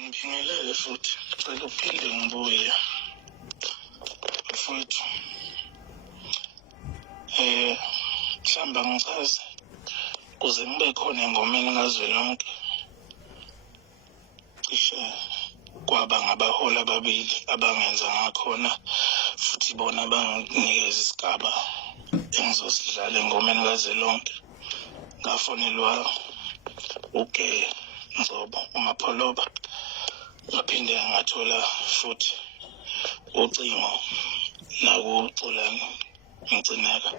Ngibingelele futhi ngicela uphinde ngibuye mfowethu. Mhlamba ngichaze kuze ngibe khona engomeni kazwelonke. Cishe kwaba ngabaholi ababili abangenza ngakhona futhi bona banginikeza isigaba engizosidlala engomeni kazwelonke. Ngafonelwa Nzobo uMapholoba, ngaphinde ngathola futhi ucingo nakuXolani Mgcineka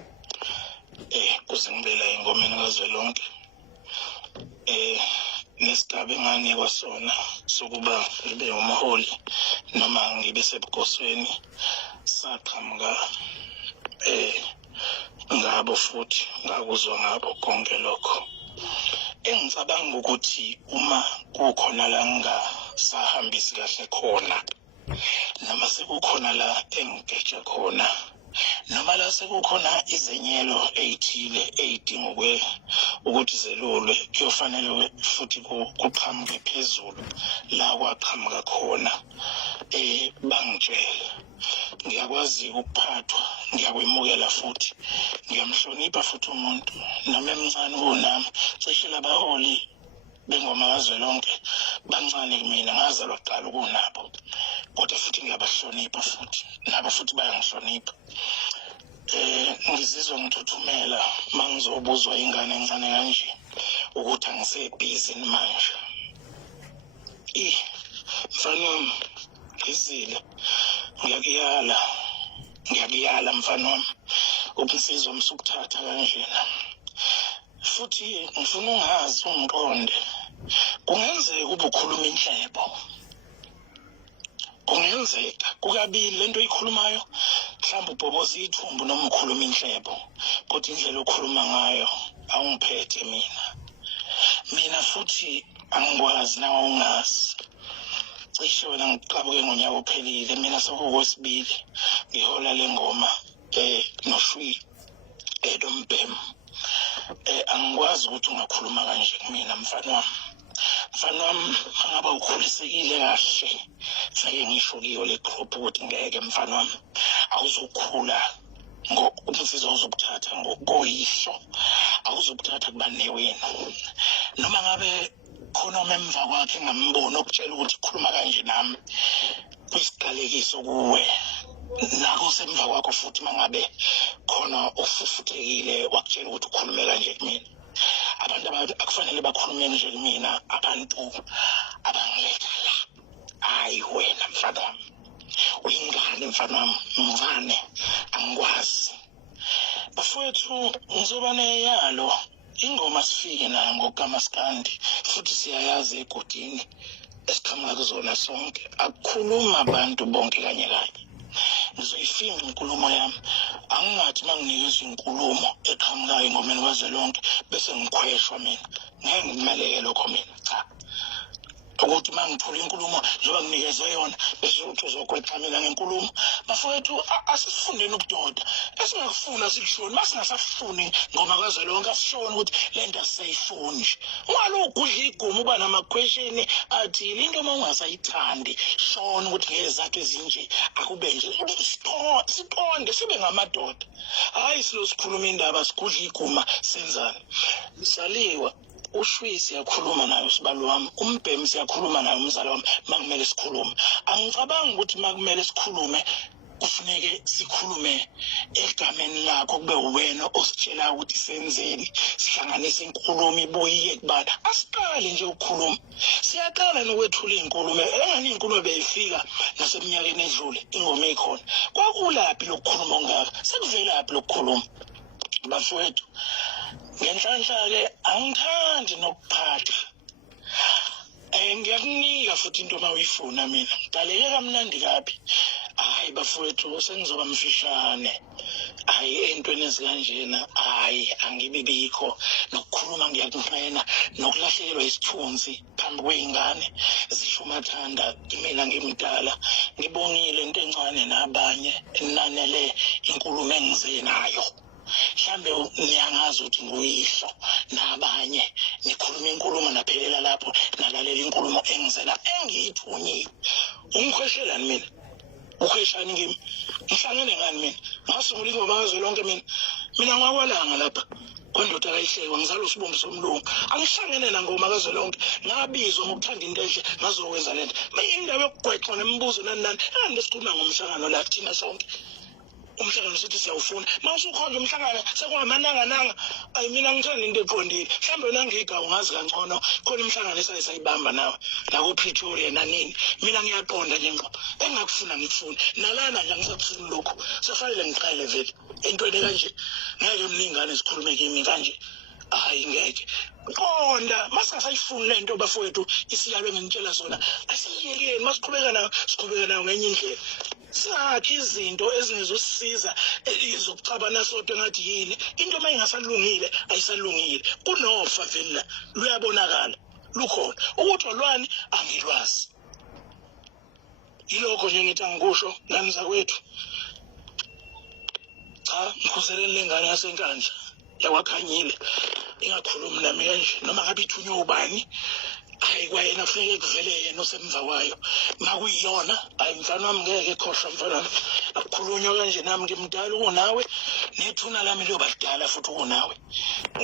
kuze ngibe la engomeni kazwelonke. Nesigaba enganikwa sona sokuba ngibe umholi noma ngibe sebukosweni saqhamuka ngabo futhi ngakuzwa ngabo konke lokho. Engicabanga ukuthi uma kukhona la ngingasahambisi kahle khona, noma sekukhona la engigeja khona, noma la sekukhona izenyelo ey'thile ey'dinga ukuthi zelulwe, kuyofanele futhi kuqhamuke phezulu la kwaqhamuka khona bangitshele. Ngiyakwazi ukuphathwa, ngiyakwemukela futhi, ngiyamhlonipha futhi umuntu noma emncane kunami. Cishe labaholi bengoma kazwelonke bancane kumina, ngazalwa kuqala kunabo, kodwa futhi ngiyabahlonipha futhi nabo futhi bayangihlonipha. Ngizizwa ngithuthumela uma ngizobuzwa ingane encane kanje ukuthi angisebhizi manje. Mfana wami, ngizile, ngiyakuyala mfana wami ukusizwa msukuthatha kanjena. Futhi ngifuna ungazi ungiqonde, kungenzeka ube ukhuluma inhlebo, kungenzeka kukabili lento oyikhulumayo, mhlawumbe ubhoboza ithumbu noma ukhuluma inhlebo, kodwa indlela okhuluma ngayo awungiphethe mina futhi angikwazi nawe ungazi. Cishe wena ngiqabuke ngonyaka ophelile, mina sekuwesibili ngihola le ngoma noShwi Dombem. Angikwazi ukuthi ungakhuluma kanje kumina mfana wami. Mfana wami, mangabe ukhulisekile kahle, sake ngisho kiyo le group ukuthi ngeke mfana wami awuzokhula umfisa uzokuthatha ngokoyihlo, awuzokuthatha kubane wena. Noma ngabe khona emva kwakhe ngambona okutshela ukuthi khuluma kanje nami, kuyisiqalekiso kuwe. Nako semva kwakho futhi mangabe khona ofufuthekile wakutshela ukuthi ukhulume kanje kumina. Abantu akufanele bakhulume nje kumina, abantu abangiletha la. Hayi wena mfana wami, uyingane mfana wami, mvane, angikwazi. Bafowethu ngizoba neyalo, ingoma sifike nayo ngokaMaskandi futhi siyayazi egodini esiqhamuka kuzona sonke. Akukhuluma abantu bonke kanye kanye. Ngizoyifinca inkulumo yami, angingathi manginikeza inkulumo eqhamukayo engomeni kazwelonke bese ngikhweshwa mina. Ngeke ngimeleke lokho mina, cha. Ukuthi mangithola inkulumo njengoba nginikeze yona bese uthi uzokweqa mina ngenkulumo. Bafowethu asifundeni ukudoda, esingakufuna sikushoni, masingasafuni ngoma kazwelonke asishoni ukuthi lento asisayifuni nje. Ungalokudla iguma uba nama-question athile, into uma ungasayithandi shona ukuthi ngezakho ezinje akube nje. Siqonde sibe ngamadoda, hayi silo sikhuluma indaba sigudla iguma senzani. Saliwa uShwi siyakhuluma nayo sibalo wami, uMbhemu siyakhuluma nayo umzala wami makumele sikhulume. Angicabangi ukuthi makumele sikhulume kufuneke sikhulume egameni lakho, kube wena ositshela ukuthi senzeni, sihlanganise inkulumo ibuye kubala. Asiqale nje ukukhuluma, siyaqala nokwethula inkulumo. Engani inkulumo beyifika naseminyakeni edlule ingoma ekhona. Kwakulaphi lokukhuluma ongaka, sekuvelaphi lokukhuluma. Bafowethu, ngenhlanhla-ke angithandi nokuphatha. Ngiyakunika futhi into uma uyifuna mina. Daleke kamnandi kabi. Hayi bafowethu, sengizoba mfishane. Hayi entweni ezikanjena, hayi angibibikho. Nokukhuluma ngiyakunqena, nokulahlekelwa isithunzi phambi kwey'ngane zishumathanda. Mina ngimdala, ngibonile into encane nabanye enanele inkulumo engize nayo. mhlambe niyangazi ukuthi nguyihlo nabanye nikhuluma inkulumo naphelela lapho nalalela inkulumo engizela engiyithunyiwe ungikhweshelani mina ukhweshani ngimi ngihlangene ngani mina ngasungula ingoma kazwelonke mina ngwakwalanga lapha kwendoda kayihlekwa ngizalo sibombo somlungu angihlangene nangoma kazwelonke ngabizwa ngokuthanda into enhle ngazokwenza lento indaba yokugwexwa nemibuzo nani angisikhuluma ngomhlangano la thina sonke umhlangano sithi siyawufuna mawusukhonje umhlangano sekwamananga ayi mina ngithanda into eqondile mhlambe wena ngigawu ngazi kangcono khona umhlangano esayibamba nawe nako Pretoria nanini mina ngiyaqonda nje ngqo engakufuna ngikufuna nalana nje ngisakufuna lokho safanele ngiqale vele entweni kanje ngeke mningane sikhulume kimi kanje hayi ngeke qonda masingasayifuni lento bafowethu isiyalwe ngentshela sona asiyekeni masiqhubeka nayo ngenye indlela sakhe izinto ezingezosiza ezokucabana sodwa ngathi yini into mayingasalungile ayisalungile kunofa vele luyabonakala lukhona ukuthi olwani angilwazi yilokho nje ngithi angikusho ngani zakwethu cha ngikhuzeleni lengane yasenkandla yakwakhanyile ingakhulumi nami kanje noma ngabe ithunywe ubani hayi kwayena kufanele kuvele yena osemva kwayo makuyiyona hayi mfana wami ngeke ekhohlwa mfana wami akukhulunywa kanje nami ngimdala kunawe nethuna lami liyobadala futhi kunawe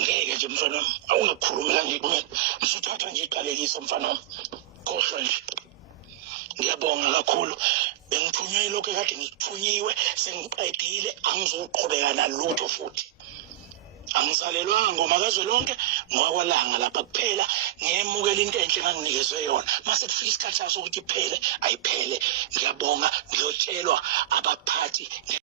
ngeke nje mfana wami awungakhulumi kanje kumina msuthatha nje iqalekiso mfana wami khohlwa nje ngiyabonga kakhulu bengithunywe lokho kade ngikuthunyiwe sengiqedile angizoqhubeka nalutho futhi angizalelwanga ngoma kazwelonke ngwakwalanga lapha kuphela ngiyemukela into enhle nganginikezwe yona mase kufika isikhathi saso ukuthi iphele ayiphele ngiyabonga ngiyotshelwa abaphathi